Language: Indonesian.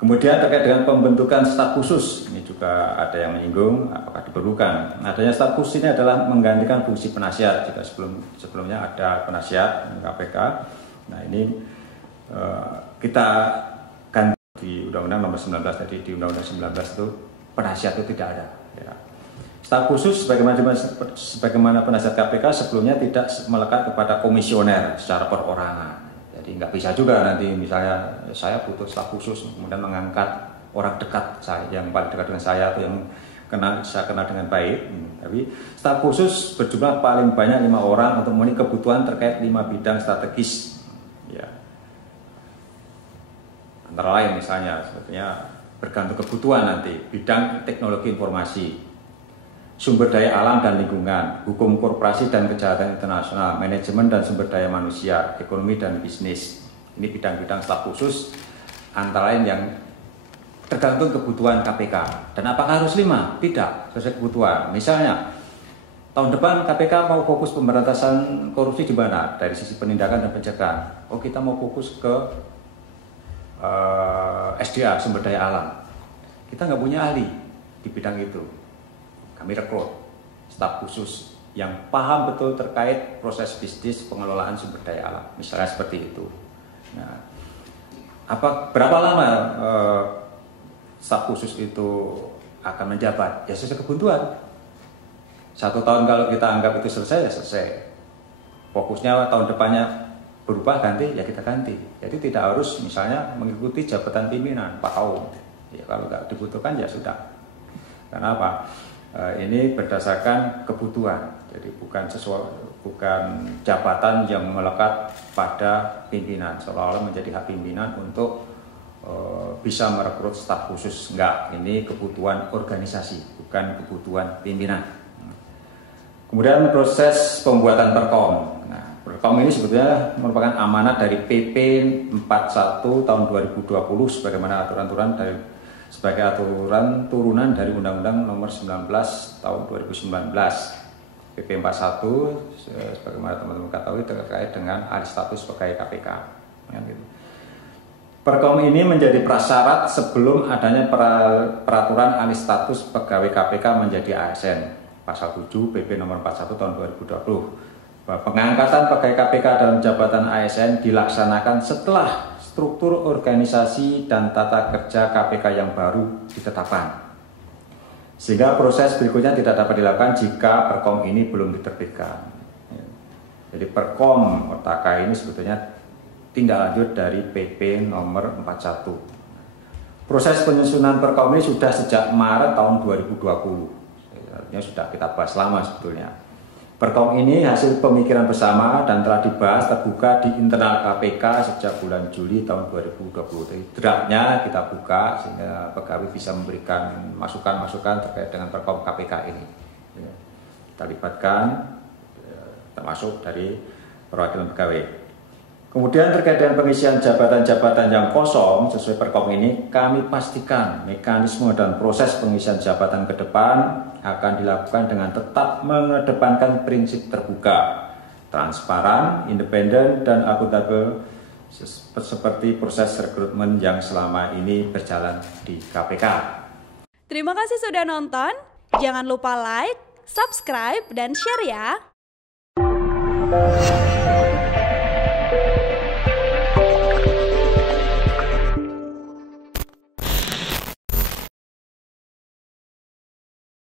Kemudian terkait dengan pembentukan staf khusus, ini juga ada yang menyinggung apakah diperlukan. Adanya staf khusus ini adalah menggantikan fungsi penasihat jika sebelumnya ada penasihat KPK. Nah ini kita ganti di Undang-Undang Nomor 19 tadi, di Undang-Undang 19 itu penasihat itu tidak ada. Ya. Staf khusus sebagaimana penasihat KPK sebelumnya tidak melekat kepada komisioner secara perorangan. Jadi nggak bisa juga nanti misalnya saya butuh staf khusus kemudian mengangkat orang dekat saya yang paling dekat dengan saya atau yang saya kenal dengan baik. Tapi staf khusus berjumlah paling banyak 5 orang untuk memenuhi kebutuhan terkait 5 bidang strategis. Ya. Antara lain misalnya sebetulnya bergantung kebutuhan nanti bidang teknologi informasi, sumber daya alam dan lingkungan, hukum korporasi dan kejahatan internasional, manajemen dan sumber daya manusia, ekonomi dan bisnis. Ini bidang-bidang staf khusus antara lain yang tergantung kebutuhan KPK. Dan apakah harus 5? Tidak, sesuai kebutuhan. Misalnya, tahun depan KPK mau fokus pemberantasan korupsi di mana? Dari sisi penindakan dan pencegahan. Oh, kita mau fokus ke SDA, sumber daya alam. Kita nggak punya ahli di bidang itu. Kami rekrut staf khusus yang paham betul terkait proses bisnis pengelolaan sumber daya alam, misalnya seperti itu. Nah, berapa lama staf khusus itu akan menjabat? Ya sesuai kebutuhan. 1 tahun kalau kita anggap itu selesai, ya selesai. Fokusnya tahun depannya berubah ganti, ya kita ganti. Jadi tidak harus misalnya mengikuti jabatan pimpinan 4 tahun. Ya kalau nggak dibutuhkan ya sudah. Karena apa? Ini berdasarkan kebutuhan, jadi bukan jabatan yang melekat pada pimpinan, seolah-olah menjadi hak pimpinan untuk bisa merekrut staf khusus. Enggak, ini kebutuhan organisasi, bukan kebutuhan pimpinan. Kemudian proses pembuatan perkom. Nah, perkom ini sebetulnya merupakan amanat dari PP 41 tahun 2020 sebagaimana aturan-aturan sebagai aturan turunan dari Undang-Undang Nomor 19 tahun 2019. PP 41 sebagaimana teman-teman ketahui terkait dengan alih status pegawai KPK. Perkom ini menjadi prasyarat sebelum adanya peraturan alih status pegawai KPK menjadi ASN. Pasal 7 PP Nomor 41 tahun 2020. Pengangkatan pegawai KPK dalam jabatan ASN dilaksanakan setelah struktur organisasi dan tata kerja KPK yang baru ditetapkan. Sehingga proses berikutnya tidak dapat dilakukan jika perkom ini belum diterbitkan. Jadi perkom OTK ini sebetulnya tindak lanjut dari PP nomor 41. Proses penyusunan perkom ini sudah sejak Maret tahun 2020. Artinya sudah kita bahas lama sebetulnya. Perkom ini hasil pemikiran bersama dan telah dibahas terbuka di internal KPK sejak bulan Juli tahun 2020. Jadi draftnya kita buka sehingga pegawai bisa memberikan masukan-masukan terkait dengan perkom KPK ini. Kita libatkan termasuk dari perwakilan pegawai. Kemudian terkait dengan pengisian jabatan-jabatan yang kosong sesuai perkom ini, kami pastikan mekanisme dan proses pengisian jabatan ke depan akan dilakukan dengan tetap mengedepankan prinsip terbuka, transparan, independen, dan akuntabel seperti proses rekrutmen yang selama ini berjalan di KPK. Terima kasih sudah nonton. Jangan lupa like, subscribe, dan share ya.